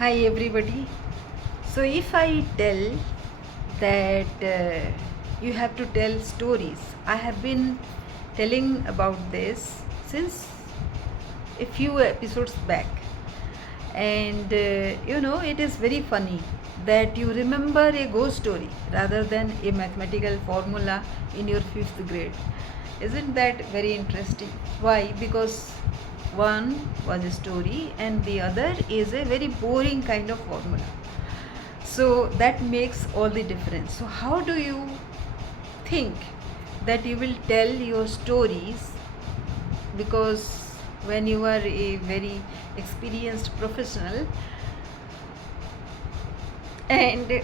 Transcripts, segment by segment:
Hi everybody. So if I tell that you have to tell stories, I have been telling about this since a few episodes back, and it is very funny that you remember a ghost story rather than a mathematical formula in your fifth grade. Isn't that very interesting? Why? Because one was a story and the other is a very boring kind of formula. So that makes all the difference. So how do you think that you will tell your stories? Because when you are a very experienced professional and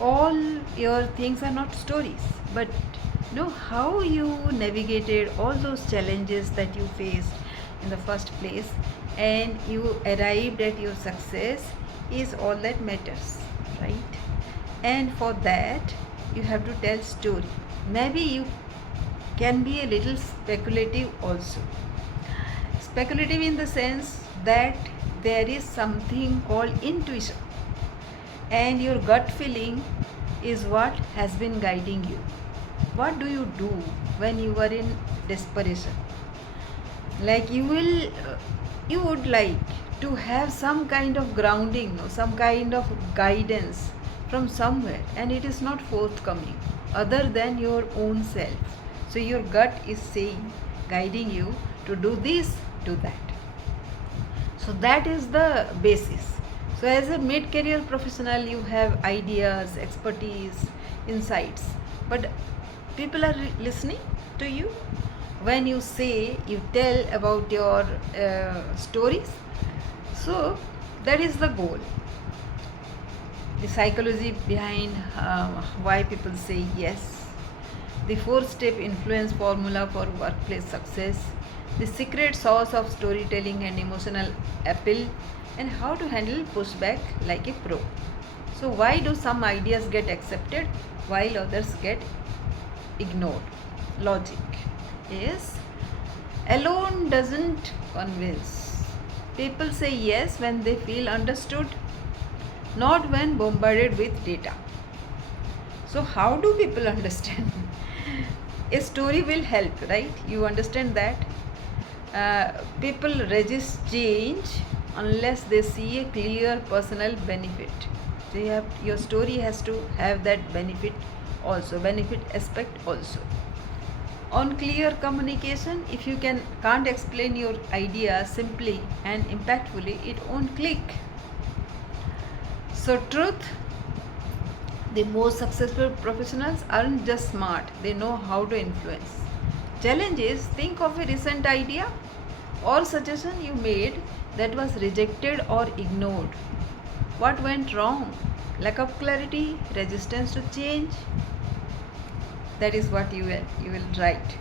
all your things are not stories, but how you navigated all those challenges that you faced in the first place and you arrived at your success is all that matters, right? And for that you have to tell story. Maybe you can be a little speculative also. Speculative in the sense that there is something called intuition, and your gut feeling is what has been guiding you. What do you do when you are in desperation? Like you would like to have some kind of grounding or some kind of guidance from somewhere, and it is not forthcoming other than your own self. So your gut is saying, guiding you to do this, do that. So that is the basis. So as a mid-career professional, you have ideas, expertise, insights, but people are listening to you when you say, you tell about your stories. So that is the goal. The psychology behind why people say yes, the 4-step influence formula for workplace success, the secret sauce of storytelling and emotional appeal, and how to handle pushback like a pro. So why do some ideas get accepted while others get ignored? Logic is alone doesn't convince. People say yes when they feel understood, not when bombarded with data. So how do people understand? A story will help, right? You understand that? People resist change unless they see a clear personal benefit. So your story has to have that benefit aspect also. On clear communication, if you can't explain your idea simply and impactfully, it won't click. So truth, the most successful professionals aren't just smart, they know how to influence. Challenge is, think of a recent idea or suggestion you made that was rejected or ignored. What went wrong? Lack of clarity, resistance to change. That is what you will write.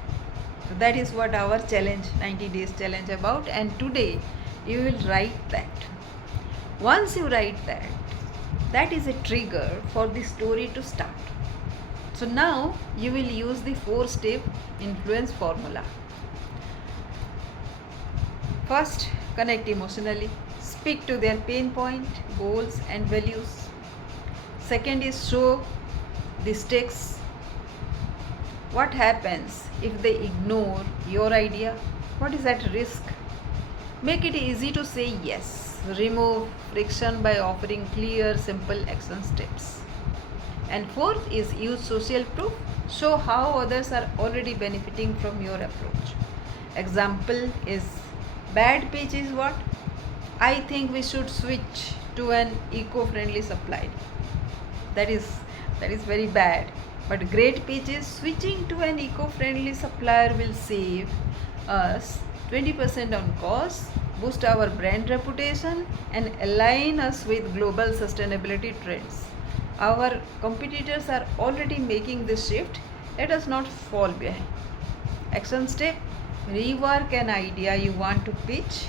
So that is what our challenge, 90 days challenge about, and today you will write that. Once you write that is a trigger for the story to start. So now you will use the 4-step influence formula. First, connect emotionally. Speak to their pain point, goals and values. Second is show the stakes. What happens if they ignore your idea? What is at risk? Make it easy to say yes. Remove friction by offering clear, simple action steps. And fourth is use social proof. Show how others are already benefiting from your approach. Example is, bad pitch is what? I think we should switch to an eco-friendly supply. That is very bad. But great pitch is, switching to an eco-friendly supplier will save us 20% on costs, boost our brand reputation, and align us with global sustainability trends. Our competitors are already making this shift. Let us not fall behind. Action step, rework an idea you want to pitch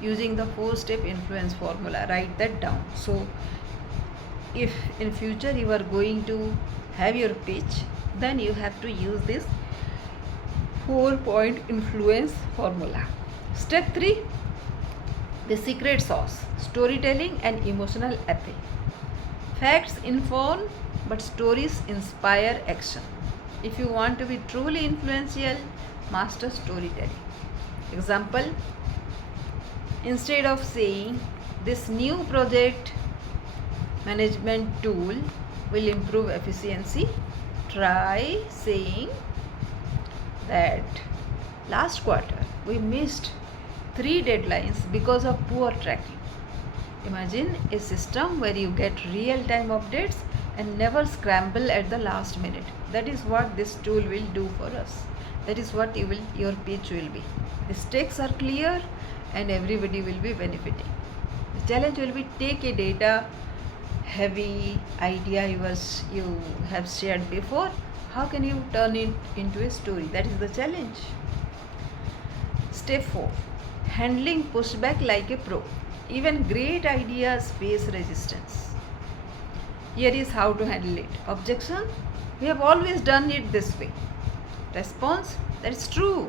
using the 4-step influence formula. Write that down. So if in future you are going to have your pitch, then you have to use this 4-point influence formula. Step 3, The secret sauce: storytelling and emotional appeal. Facts inform, but stories inspire action. If you want to be truly influential, master storytelling. Example: instead of saying this new project management tool will improve efficiency, try saying that last quarter we missed 3 deadlines because of poor tracking. Imagine a system where you get real-time updates and never scramble at the last minute. That is what this tool will do for us. That is what your pitch will be. The stakes are clear and everybody will be benefiting. The challenge will be: take a data heavy idea you have shared before. How can you turn it into a story? That is the challenge. Step 4: handling pushback like a pro. Even great ideas face resistance. Here is how to handle it. Objection: we have always done it this way. Response: that's true,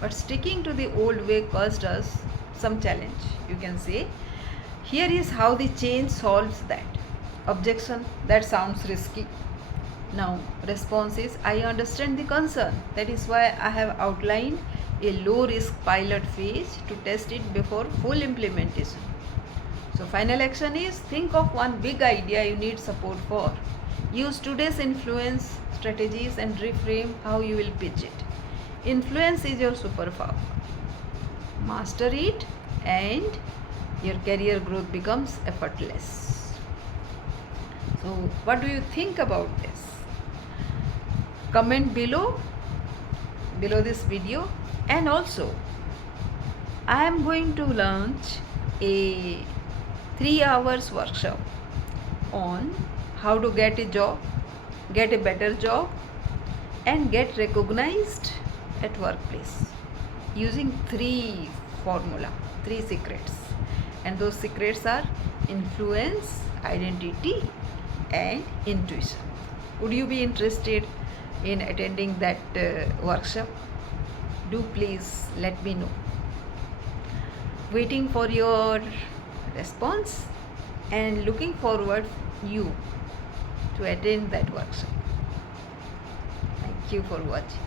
but sticking to the old way caused us some challenge. You can say, here is how the change solves that. Objection: that sounds risky. Now, response is, I understand the concern. That is why I have outlined a low risk pilot phase to test it before full implementation. So, final action is, think of one big idea you need support for. Use today's influence strategies and reframe how you will pitch it. Influence is your superpower. Master it and your career growth becomes effortless. So, what do you think about this? Comment below this video. And also, I am going to launch a 3 hours workshop on how to get a job, get a better job, and get recognized at workplace using 3 secrets. And those secrets are influence, identity, and intuition. Would you be interested in attending that workshop? Do please let me know. Waiting for your response and looking forward you to attend that workshop. Thank you for watching.